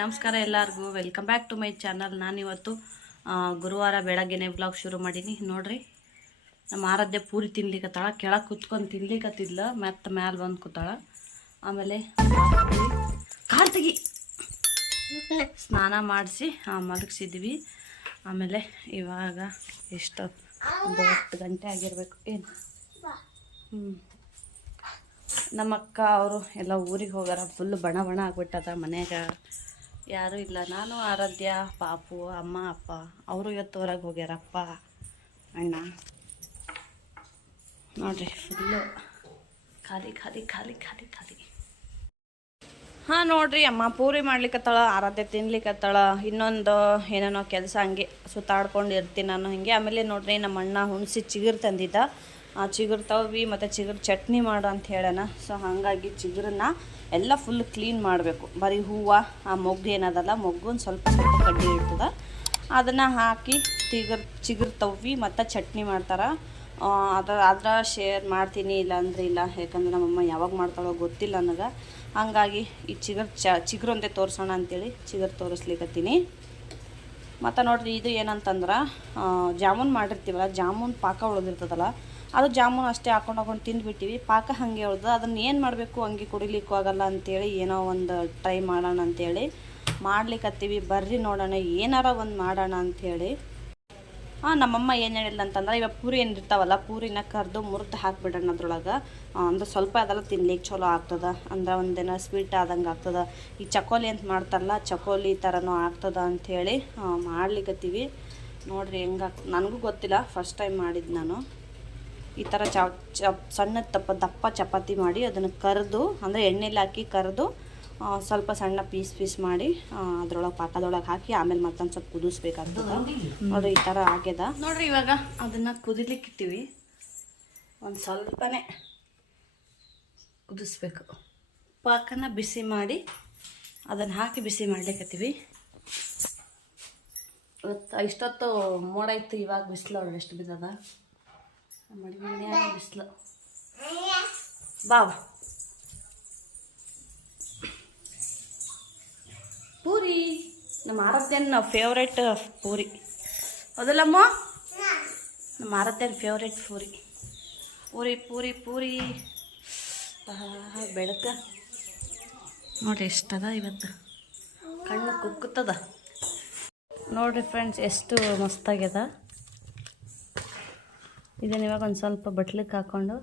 ನಮಸ್ಕಾರ ಎಲ್ಲರಿಗೂ. Welcome back to my channel ನಾನಿವತ್ತು ಗುರುವಾರ ಬೆಳಗ್ಗೆನೆ ಬ್ಲಾಗ್ ಶುರು ಮಾಡೀನಿ. ನೋಡ್ರಿ, ನಮ್ಮ ಆರಾಧ್ಯ ಪೂರಿ ತಿನ್ಲಿಕ್ಕತ್ತಾಳ ಕೆಳಗೆ ಕುತ್ಕೊಂಡು ತಿನ್ಲಿಕ್ಕತ್ತಿದ್ಲ ಮತ್ತೆ ಮ್ಯಾಲೆ ಬಂದು ಕೂತಾಳ. ಆಮೇಲೆ ಕಾಲ್ ತೆಗಿ ಸ್ನಾನ ಮಾಡಿಸಿ ಮಲಗಿಸಿದ್ವಿ. ಆಮೇಲೆ ಇವಾಗ ಎಷ್ಟು ಒಂದು ಹತ್ತು ಗಂಟೆ ಆಗಿರಬೇಕು. ಏನು? ಹ್ಞೂ ನಮ್ಮ ಅಕ್ಕ ಅವರು ಎಲ್ಲ ಊರಿಗೆ ಹೋಗಾರ. ಫುಲ್ ಬಣ ಬಣ ಆಗ್ಬಿಟ್ಟದ ಮನ್ಯಾಗ. ಯಾರೂ ಇಲ್ಲ. ನಾನು, ಆರಾಧ್ಯ, ಪಾಪು, ಅಮ್ಮ, ಅಪ್ಪ. ಅವರು ಇವತ್ತು ಹೊರಗೆ ಹೋಗ್ಯಾರ ಅಪ್ಪ ಅಣ್ಣ. ನೋಡ್ರಿ ಫುಲ್ಲು ಖಾಲಿ ಖಾಲಿ ಖಾಲಿ ಖಾಲಿ ಖಾಲಿ. ಹಾಂ, ನೋಡ್ರಿ, ಅಮ್ಮ ಪೂರಿ ಮಾಡ್ಲಿಕ್ಕತ್ತಾಳ ಆರಾಧ್ಯ ತಿನ್ಲಿಕ್ಕತ್ತಾಳ ಇನ್ನೊಂದು ಏನೇನೋ ಕೆಲಸ ಹಂಗೆ ಸುತ್ತಾಡ್ಕೊಂಡು ಇರ್ತೀನಿ ನಾನು ಹಿಂಗೆ. ಆಮೇಲೆ ನೋಡ್ರಿ ನಮ್ಮ ಅಣ್ಣ ಹುಣಸಿ ಚಿಗುರು ತಂದಿದ್ದ. ಆ ಚಿಗುರು ತವಿ ಮತ್ತು ಚಿಗುರು ಚಟ್ನಿ ಮಾಡು ಅಂತ ಹೇಳೋಣ. ಸೊ ಹಾಗಾಗಿ ಚಿಗುರನ್ನ ಎಲ್ಲ ಫುಲ್ ಕ್ಲೀನ್ ಮಾಡಬೇಕು. ಬರೀ ಹೂವು, ಆ ಮೊಗ್ಗು ಏನದಲ್ಲ ಮೊಗ್ಗು ಒಂದು ಸ್ವಲ್ಪ ಸ್ವಲ್ಪ ಕಡ್ಡಿ ಇರ್ತದೆ. ಅದನ್ನು ಹಾಕಿ ಚಿಗುರು ಚಿಗುರು ತವ್ವಿ ಮತ್ತು ಚಟ್ನಿ ಮಾಡ್ತಾರೆ. ಅದು ಅದರ ಶೇರ್ ಮಾಡ್ತೀನಿ ಇಲ್ಲ ಅಂದರೆ ಇಲ್ಲ. ಯಾಕಂದ್ರೆ ನಮ್ಮಮ್ಮ ಯಾವಾಗ ಮಾಡ್ತಾಳೋ ಗೊತ್ತಿಲ್ಲ ನನಗೆ. ಹಂಗಾಗಿ ಈ ಚಿಗುರು ಚ, ಚಿಗುರು ಒಂದೇ ತೋರಿಸೋಣ ಅಂತೇಳಿ ಚಿಗುರು ತೋರಿಸ್ಲಿಕ್ಕತ್ತೀನಿ ಮತ್ತು ನೋಡ್ರಿ, ಇದು ಏನಂತಂದ್ರೆ ಜಾಮೂನ್ ಮಾಡಿರ್ತೀವಲ್ಲ, ಜಾಮೂನ್ ಪಾಕ ಉಳಿದಿರ್ತದಲ್ಲ ಅದು ಜಾಮೂನ್ ಅಷ್ಟೇ ಹಾಕೊಂಡು ಹಾಕೊಂಡು ತಿಂದುಬಿಟ್ಟಿವಿ. ಪಾಕ ಹಾಗೆ ಉಳ್ದು, ಅದನ್ನು ಏನು ಮಾಡಬೇಕು ಹಂಗೆ ಕುಡಿಲಿಕ್ಕೂ ಆಗಲ್ಲ ಅಂತೇಳಿ ಏನೋ ಒಂದು ಟ್ರೈ ಮಾಡೋಣ ಅಂತೇಳಿ ಮಾಡ್ಲಿಕ್ಕತ್ತೀವಿ ಬರ್ರಿ ನೋಡೋಣ, ಏನಾರ ಒಂದು ಮಾಡೋಣ ಅಂಥೇಳಿ ಹಾಂ ನಮ್ಮಮ್ಮ ಏನು ಹೇಳಿಲ್ಲ ಅಂತಂದ್ರೆ, ಇವಾಗ ಪೂರಿ ಏನಿರ್ತಾವಲ್ಲ, ಪೂರಿನ ಕರೆದು ಮುರಿದು ಹಾಕ್ಬಿಡೋಣ ಅದ್ರೊಳಗೆ. ಅಂದ್ರೆ ಸ್ವಲ್ಪ ಅದೆಲ್ಲ ತಿನ್ಲಿಕ್ಕೆ ಚಲೋ ಆಗ್ತದೆ. ಅಂದ್ರೆ ಒಂದೇನೋ ಸ್ವೀಟ್ ಆದಂಗೆ ಆಗ್ತದೆ. ಈ ಚಕೋಲಿ ಅಂತ ಮಾಡ್ತಾರಲ್ಲ ಚಕೋಲಿ ಥರನೂ ಆಗ್ತದ ಅಂಥೇಳಿ ಮಾಡ್ಲಿಕ್ಕತ್ತೀವಿ ನೋಡಿರಿ ಹೆಂಗೆ ನನಗೂ ಗೊತ್ತಿಲ್ಲ ಫಸ್ಟ್ ಟೈಮ್ ಮಾಡಿದ್ದು ನಾನು. ಈ ಥರ ಚ ಚಪ್ ಸಣ್ಣ ತಪ್ಪ ದಪ್ಪ ಚಪಾತಿ ಮಾಡಿ ಅದನ್ನು ಕರೆದು ಅಂದರೆ ಎಣ್ಣೆಲಿ ಹಾಕಿ ಕರೆದು ಸ್ವಲ್ಪ ಸಣ್ಣ ಪೀಸ್ ಪೀಸ್ ಮಾಡಿ ಅದ್ರೊಳಗೆ ಪಾಕದೊಳಗೆ ಹಾಕಿ ಆಮೇಲೆ ಮತ್ತೊಂದು ಸ್ವಲ್ಪ ಕುದಿಸ್ಬೇಕಾಗ್ತದೆ. ನೋಡ್ರಿ ಈ ಥರ ಆಗ್ಯದ. ನೋಡ್ರಿ ಇವಾಗ ಅದನ್ನು ಕುದಿಲಿಕ್ಕಿಟ್ಟೀವಿ ಒಂದು ಸ್ವಲ್ಪನೇ ಕುದಿಸ್ಬೇಕು. ಪಾಕನ ಬಿಸಿ ಮಾಡಿ ಅದನ್ನು ಹಾಕಿ ಬಿಸಿ ಮಾಡ್ಲಿಕ್ಕತ್ತೀವಿ ಇವತ್ತು ಇಷ್ಟೊತ್ತು ಮೋಡ ಇತ್ತು ಇವಾಗ ಬಿಸಿಲು ಎಷ್ಟು ಬಿದ್ದದ. ಮನೆಯಾಗ ಬಿಸಿಲು. ಬಾವ್ ಪೂರಿ. ನಮ್ಮ ಆರತ್ಯನ ಫೇವ್ರೇಟ್ ಪೂರಿ. ಹೌದಲ್ಲಮ್ಮ? ನಮ್ಮ ಆರತ್ಯನ ಫೇವ್ರೇಟ್ ಪೂರಿ. ಪೂರಿ ಪೂರಿ ಪೂರಿ. ಬೆಳಕ. ನೋಡ್ರಿ ಎಷ್ಟದ ಇವತ್ತು? ಕಣ್ಣು ಕುಕ್ಕುತ್ತದ. ನೋಡಿರಿ ಫ್ರೆಂಡ್ಸ್ ಎಷ್ಟು ಮಸ್ತಾಗ್ಯದ. ಇದನ್ನ ಇವಾಗ ಒಂದು ಸ್ವಲ್ಪ ಬಟ್ಲಿಕ್ಕೆ ಹಾಕ್ಕೊಂಡು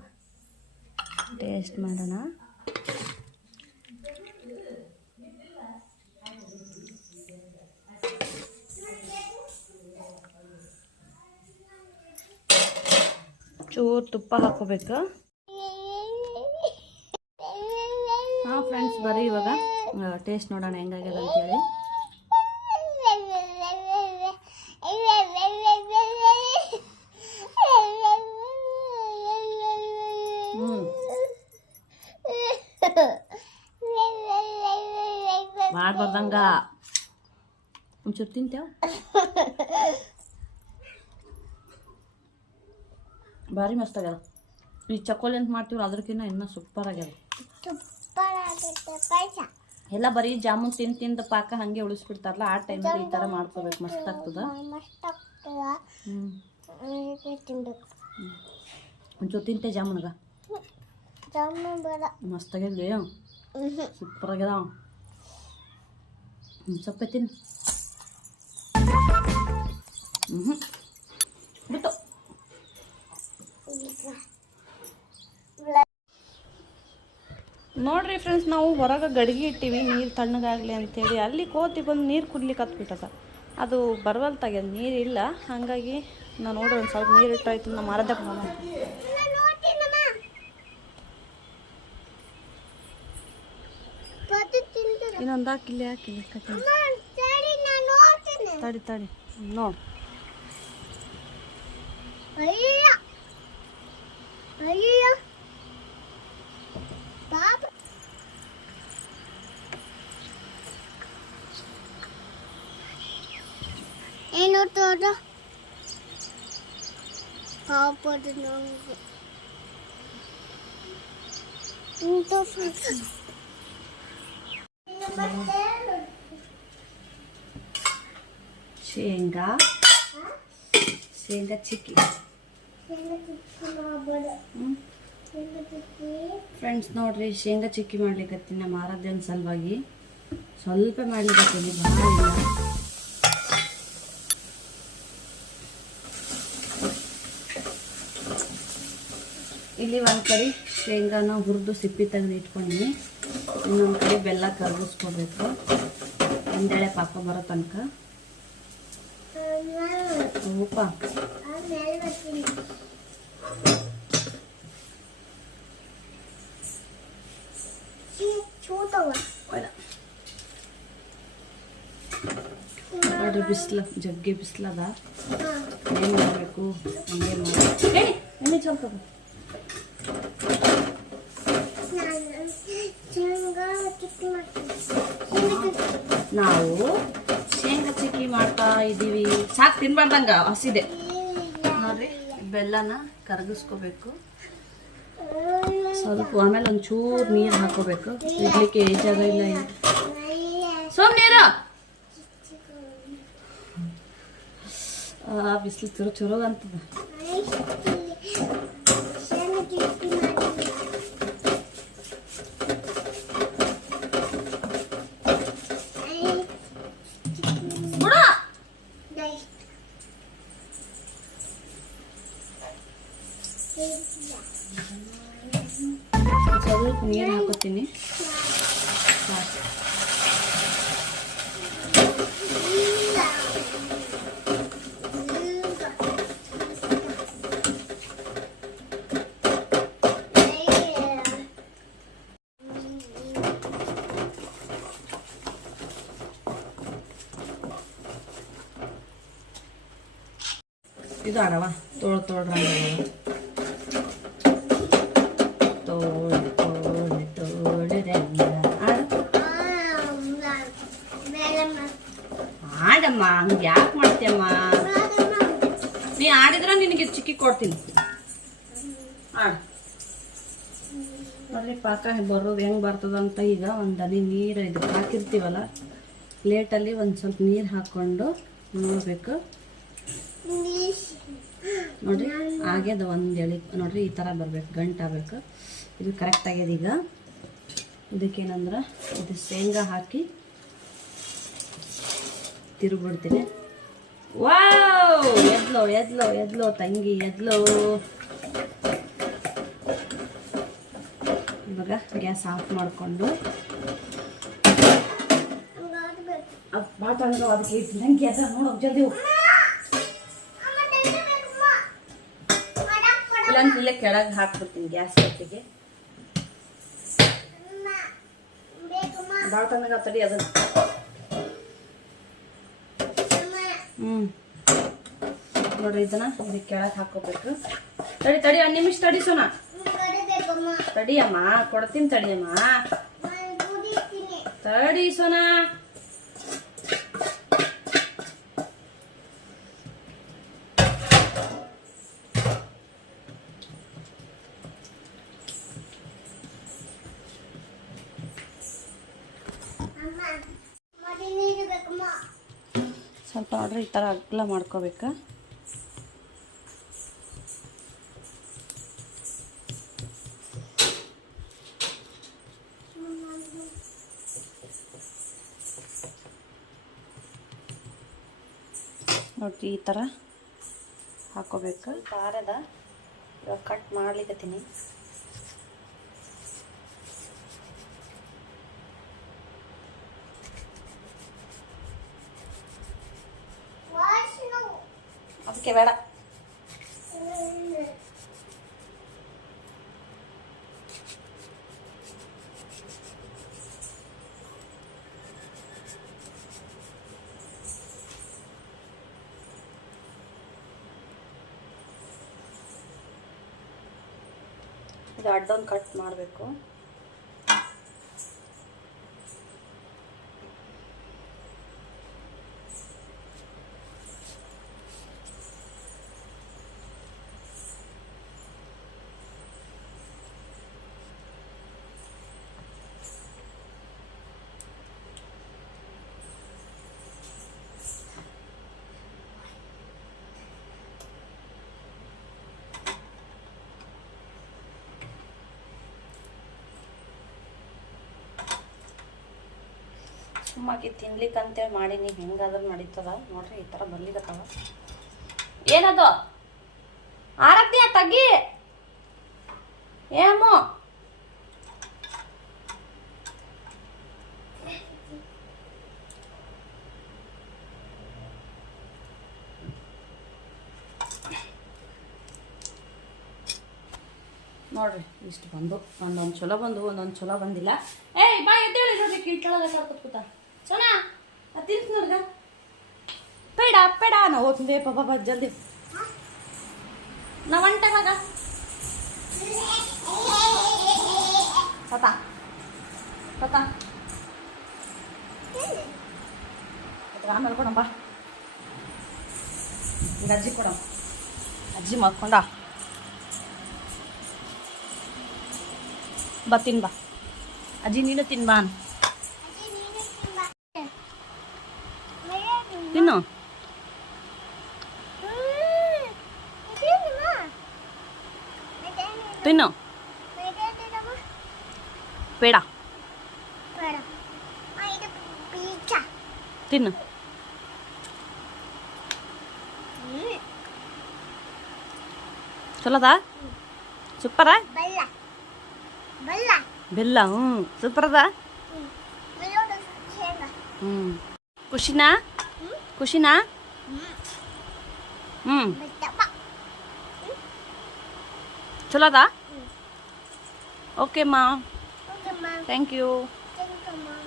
ಟೇಸ್ಟ್ ಮಾಡೋಣ. ಚೂರು ತುಪ್ಪ ಹಾಕೋಬೇಕು. ಹಾಂ ಫ್ರೆಂಡ್ಸ್ ಬರ್ರಿ ಇವಾಗ. ಟೇಸ್ಟ್ ನೋಡೋಣ ಹೆಂಗಾಗ್ಯದ ಅಂತೇಳಿ ಹ್ಞೂ ಮಾಡ್ಬಾರ್ದಂಗ ಒಂಚೂರು ತಿಂತೇವ. ಭಾರಿ ಮಸ್ತ್ ಆಗ್ಯದ. ಈ ಚಕೋಲಿ ಅಂತ ಮಾಡ್ತೀವಿ ಅದ್ರಕ್ಕಿಂತ ಇನ್ನೂ ಸೂಪರ್ ಆಗ್ಯದ. ಎಲ್ಲ ಬರೀ ಜಾಮೂನ್ ತಿಂದು ತಿಂದು ಪಾಕ ಹಂಗೆ ಉಳಿಸ್ಬಿಡ್ತಾರಲ್ಲ ಆ ಟೈಮಲ್ಲಿ ಈ ಥರ ಮಾಡ್ಕೋಬೇಕು ಮಸ್ತ್ ಆಗ್ತದ. ಒಂಚೂರು ತಿಂತೆ ಜಾಮೂನ್ಗ. ಮಸ್ತ್ ಆಗ್ಯದ ಸೂಪರ್ ಆಗ್ಯದ. ಹ್ಞೂ ನೋಡ್ರಿ ಫ್ರೆಂಡ್ಸ್ ನಾವು ಹೊರಗೆ ಗಡಿಗೆ ಇಟ್ಟಿವಿ, ನೀರು ತಣ್ಣಗಾಗಲಿ ಅಂತೇಳಿ. ಅಲ್ಲಿ ಕೋತಿ ಬಂದು ನೀರು ಕುಡ್ಲಿಕ್ಕೆ ಹತ್ಬಿಟ್ಟದ. ಅದು ಬರವಲ್ತಾಗ್ಯದ ನೀರು ನೀರಿಲ್ಲ. ಹಾಗಾಗಿ ನಾನು ನೋಡ್ರಿ ಒಂದು ಸ್ವಲ್ಪ ನೀರು ಇಟ್ಟಾಯ್ತು ನಮ್ಮ ಮರದ ಇನ್ನೊಂದು ಹಾಕಿಲ್ಲಿ ಹಾಕಿಲ್ಲ ಕಟ್ಟಿ ತಡಿ ತಡಿ ನೋಡು ಏನು ತೋಟ ಪಾಪದ ನಂಗೆ ಇಂಥ ಶೇಂಗಾ. ಶೇಂಗಾ ಚಿಕ್ಕಿ. ಫ್ರೆಂಡ್ಸ್ ನೋಡ್ರಿ, ಶೇಂಗಾ ಚಿಕ್ಕಿ ಮಾಡ್ಲಿಕ್ಕತ್ತೀನಿ ನಮ್ಮ ಆರಾಧ್ಯನ ಸಲುವಾಗಿ. ಸ್ವಲ್ಪ ಮಾಡ್ಲಿಕ್ಕತ್ತೀನಿ ಭಾಳ ಇಲ್ಲ ಇಲ್ಲಿ ಒಂದು ಕಡೆ ಶೇಂಗಾನ ಹುರಿದು ಸಿಪ್ಪಿ ತೆಗೆದು ಇಟ್ಕೊಂಡಿನಿ. ಇನ್ನೊಂದು ಕಡೆ ಬೆಲ್ಲ ಕರಗಿಸ್ಕೋಬೇಕು. ಒಂದೆಳೆ ಪಾಕ ಬರೋ ತನಕ. ಉಪ್ಪ ಚೂತವ ನೋಡ್ರಿ ಬಿಸಿಲು, ಜಗ್ಗಿ ಬಿಸಿಲದ. ಏನು ಮಾಡಬೇಕು? ಹಂಗೆ ಮಾಡಿ ಏ ಎಣ್ಣೆ ಸ್ವಲ್ಪ ತಗೋ. ಶೇಂಗಾ ಚಿಕ್ಕಿ ಮಾಡ್ತೀನಿ ನಾವು ಶೇಂಗಾ ಚಿಕ್ಕಿ ಮಾಡ್ತಾ ಇದ್ದೀವಿ. ಸಾಕು ತಿನ್ಬಾರ್ದಂಗ, ಹಸಿದೆ. ನೋಡ್ರಿ, ಬೆಲ್ಲನ ಕರಗಿಸ್ಕೋಬೇಕು. ಸ್ವಲ್ಪ ಆಮೇಲೆ ಒಂಚೂರು ನೀರು ಹಾಕೋಬೇಕು. ಇಡ್ಲಿಕ್ಕೆ ಜಾಗ ಇಲ್ಲ ಸೋಮ್ ನೀರು! ಬಿಸಿಲು ಚುರು ಚುರು ಅಂತದ ಇದು ತೋಳ್, ತೋಳು ತೋಳ್ರ ತೋಳು ತೋಳು ಆಡಮ್ಮ, ಹಂಗೆ ಯಾಕೆ ಮಾಡ್ತೀಯಮ್ಮ? ನೀ ಆಡಿದ್ರೆ ನಿನಗೆ ಚಿಕ್ಕಿ ಕೊಡ್ತೀನಿ. ನೋಡ್ರಿ ಪಾಕ ಬರೋದು ಹೆಂಗೆ ಬರ್ತದಂತ ಈಗ ಒಂದು ಹನಿ ನೀರು ಇದು ಹಾಕಿರ್ತೀವಲ್ಲ, ಪ್ಲೇಟಲ್ಲಿ ಒಂದು ಸ್ವಲ್ಪ ನೀರು ಹಾಕ್ಕೊಂಡು ನೋಡಬೇಕು. ನೋಡ್ರಿ, ಆಗ್ಯದ ಒಂದು ಎಳಿ, ನೋಡ್ರಿ ಈ ಥರ ಬರ್ಬೇಕು, ಗಂಟು ಆಗ್ಬೇಕು. ಇದು ಕರೆಕ್ಟ್ ಆಗ್ಯದ ಈಗ. ಇದಕ್ಕೇನಂದ್ರೆ, ಇದು ಶೇಂಗಾ ಹಾಕಿ ತಿರುಗ್ಬಿಡ್ತೀನಿ. ವಾವ್! ಎದ್ಲೋ ಎದ್ಲೋ ಎದ್ಲೋ ತಂಗಿ, ಎದ್ಲೋ. ಇವಾಗ ಗ್ಯಾಸ್ ಆಫ್ ಮಾಡಿಕೊಂಡು. ತಣ್ಣಗ ಅದಕ್ಕೆ ಇಟ್ಟು ಗ್ಯಾಸ್ ನೋಡಿ ಜಲ್ದಿ ಇಲ್ಲಾಂದ್ರೆ ಇಲ್ಲೇ ಕೆಳಗೆ ಹಾಕ್ಬಿಡ್ತೀನಿ ಗ್ಯಾಸ್ ಕಟ್ಟಿಗೆ ಭಾಳ ತಣ್ಣಗ ತಡಿ ಅದನ್ನ. ಹ್ಞೂ ನೋಡ್ರಿ ಇದನ್ನ ಇದಕ್ಕೆ ಕೆಳಗೆ ಹಾಕೋಬೇಕು. ತಡಿ ತಡಿ, ಒಂದು ನಿಮಿಷ ತಡಿ ಸೋನ. ತಡಿಯಮ್ಮ, ಕೊಡ್ತೀನಿ ತಡಿಯಮ್ಮ. ತಡಿ ಸೋನಾ. ಸ್ವಲ್ಪ ಆರ್ಡ್ರ್ ಈ ಥರ ಅಗ್ಲ ಮಾಡ್ಕೋಬೇಕು. ನೋಡ್ರಿ ಈ ಥರ ಹಾಕೋಬೇಕು. ಖಾರದ ಇವಾಗ ಕಟ್ ಮಾಡ್ಲಿಕ್ಕತ್ತೀನಿ ಅದಕ್ಕೆ ಬೇಡ ಇದು ಅಡ್ಡೊಂದು ಕಟ್ ಮಾಡಬೇಕು ಸುಮ್ಮಾಕಿ ತಿನ್ಲಿಕ್ಕೆ ಅಂತೇಳಿ ಮಾಡೀನಿ. ಹೆಂಗಾದ್ರೂ ನಡೀತದ. ನೋಡ್ರಿ, ಈ ಥರ ಬರ್ಲಿಕ್ಕತ್ತವ ಏನದು? ಆರತ್ಯ ತಗಿ. ಏಮೋ ನೋಡ್ರಿ, ಇಷ್ಟು ಬಂದು, ಒಂದೊಂದು ಚಲೋ ಬಂದು, ಒಂದೊಂದು ಚಲೋ ಬಂದಿಲ್ಲ. ಏಯ್, ಬಾ, ಎದ್ದೇಳಿ ನೋಡ್ರಿ ಕೀಳ್ಕೊಳಗ ಕೂತ. ತಿನ್ಸ್ ನೋಡ್ಗ ಬೇಡ ಬೇಡ ನಾ ಓದ್ಬೇ ಪಾಪ ಬಾ ಜಲ್ದಿ. ನಾ ಒನ್ ಟೈಮಾಗ ತಾತ ತಾತ ಅದು ಆಮೇಲೆ ಕೊಡಂಬ ಈಗ ಅಜ್ಜಿ ಕೊಡಂ ಅಜ್ಜಿ ಮಕ್ಕೊಂಡ ಬಾ ತಿನ್ ಬಾ ಅಜ್ಜಿ, ನೀನು ತಿನ್ ತಿನ್ನು ಬೇಡ ತಿನ್ನು ಚಲೋದಾ ಸೂಪರಾ ಬಲ್ಲ ಬಲ್ಲ ಬೆಲ್ಲ ಹ್ಞೂ ಸೂಪರದ ಬೆಲ್ಲದ ಶೇಂಗಾ ಹ್ಞೂ ಖುಷಿನಾ ಖುಷಿನಾ ಹ್ಞೂ Bettappa ಚಲೋದಾ Okay, ma. Okay, ma. Thank you. Thank you, ma.